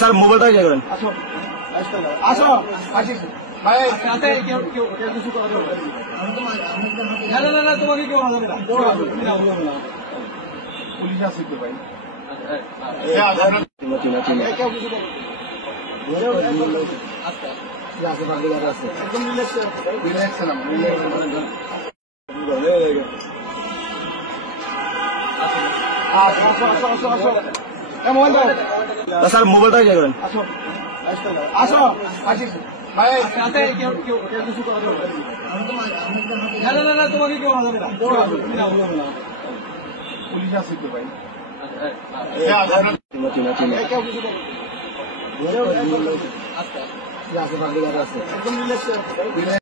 Sir মোবাইলটা ইয়ে করেন। না তোমাকে কেউ আসবে না, পুলিশ আছে তো ভাই। স্যার মোবাইলটা ইয়ে করেন। না তোমাকে কেউ আসবে না, পুলিশ আছে তো ভাই। একদম